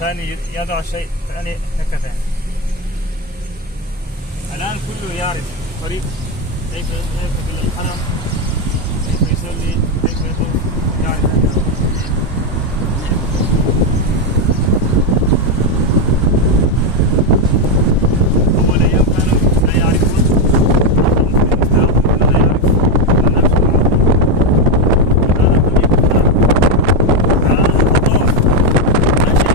ثاني يضع شيء ثاني هكذا. الآن كله يعرف طريق كيف يذهب إلى الحرم، كيف يصلي، كيف يطوف، يعرف هذا. أول أيام كانوا لا يعرفون، لا يعرفون. هذا طريق الحرم، هذا تطور ماشي.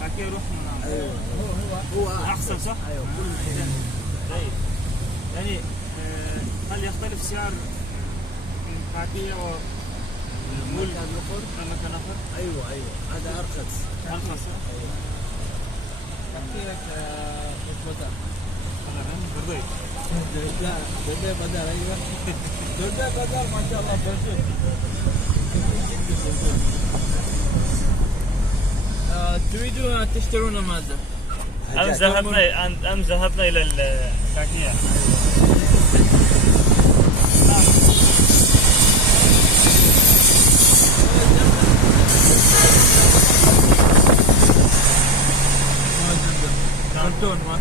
كاكيا روح من ايوه هو احسن صح؟ ايوه كل طيب يعني هل يختلف سعر من كاكيا ومول مكان اخر؟ ايوه هذا ارخص ايوه كاكيا بدر برضه لا بدر ايوه بدر ما شاء الله بدر تريدون تشترون ماذا؟ أم ذهبنا إلى الكاكيا. كرتون ما